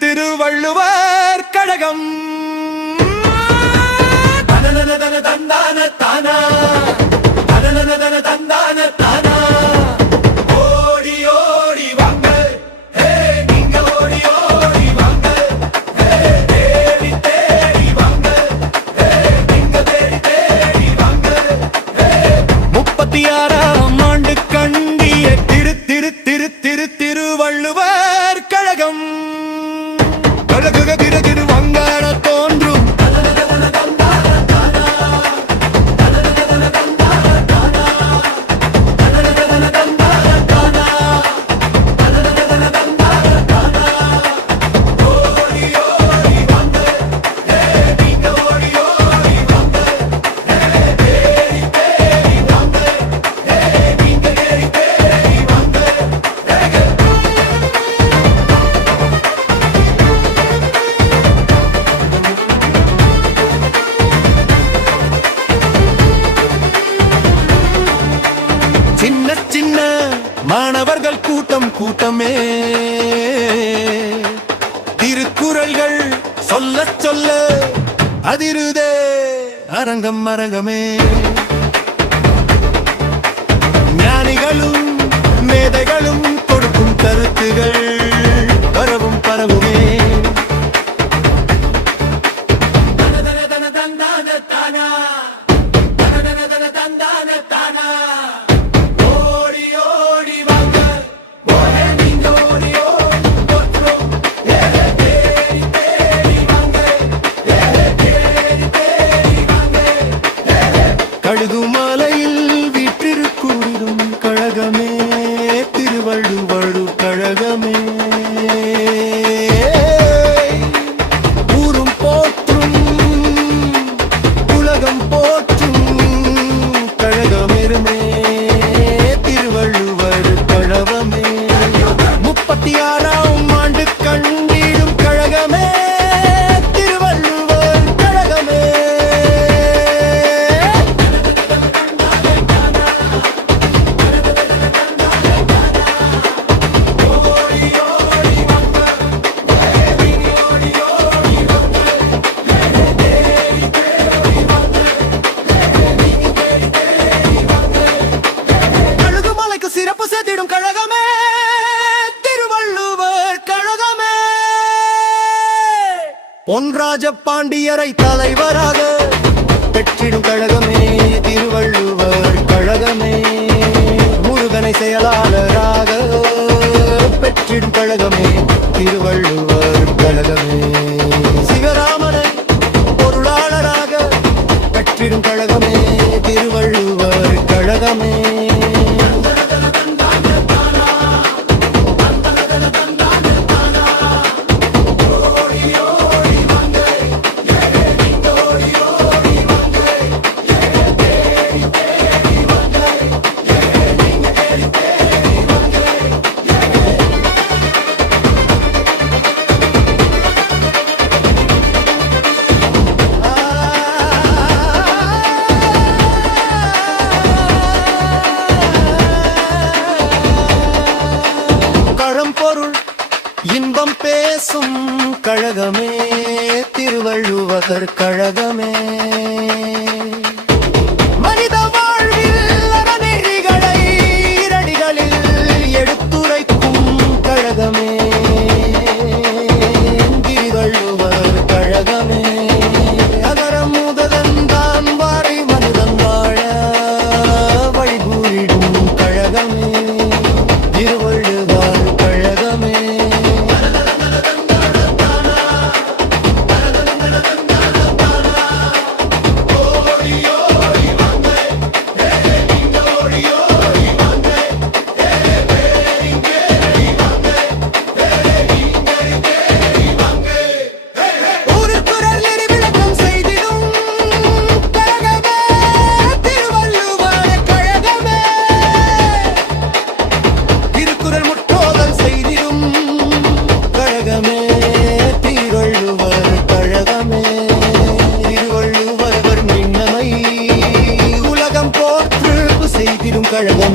திருவள்ளுவர் கழகம் தந்தான தானா தந்தான தானா ஓடி ஓடி வாங்க நீங்க ஓடி ஓடி வாங்க தேடி தேடி வாங்க நீங்க தேடி தேடி வாங்க 36ஆம் ஆண்டு கண்டிய திருவள்ளுவர் கழகம் வங்காள தோன்றும் சின்ன சின்ன மாணவர்கள் கூட்டம் கூட்டமே திருக்குறள்கள் சொல்ல சொல்ல அதிருதே அரங்கம் அரங்கமே ஞானிகளும் மேதைகளும் கொடுக்கும் கருத்துகள் பரவும் பரவுமே கழுகுமலையில் வீற்றிருக்கும் கழகமே திருவள்ளுவர் கழகமே ஊரும் போற்றும் உலகம் போற்றும் கழகமெருமே திருவள்ளுவர் கழகமே 36ஆம் ஆண்டு கண்டிடும் கழகமே சிறப்பு சேர்த்திடும் கழகமே திருவள்ளுவர் கழகமே பொன்ராஜ பாண்டியரை தலைவராக பெற்றிடும் கழகமே திருவள்ளுவர் கழகமே முருகனை செயலாளராக பெற்றிடும் கழகமே திருவள்ளுவர் கழகமே சிவராமனை பொருளாளராக பெற்றிடும் கழகமே திருவள்ளுவர் கழகமே பொருள் இன்பம் பேசும் கழகமே திருவள்ளுவர் கழகமே மனித வாழ்வில் அறநெறிகளை இரடிகளில் எடுத்துரைக்கும் கழகமே திருவள்ளுவர் கழகமே ஊருக்குரல் நெறிவிளக்கம் செய்திடும் கழகமே திருவள்ளுவர் கழகமே. திருக்குறள் முற்றோதல் செய்திடும் கழகமே திருவள்ளுவர் கழகமே. திருவள்ளுவர் மின்னமை உலகம் போற்று செய்திடும் கழகம்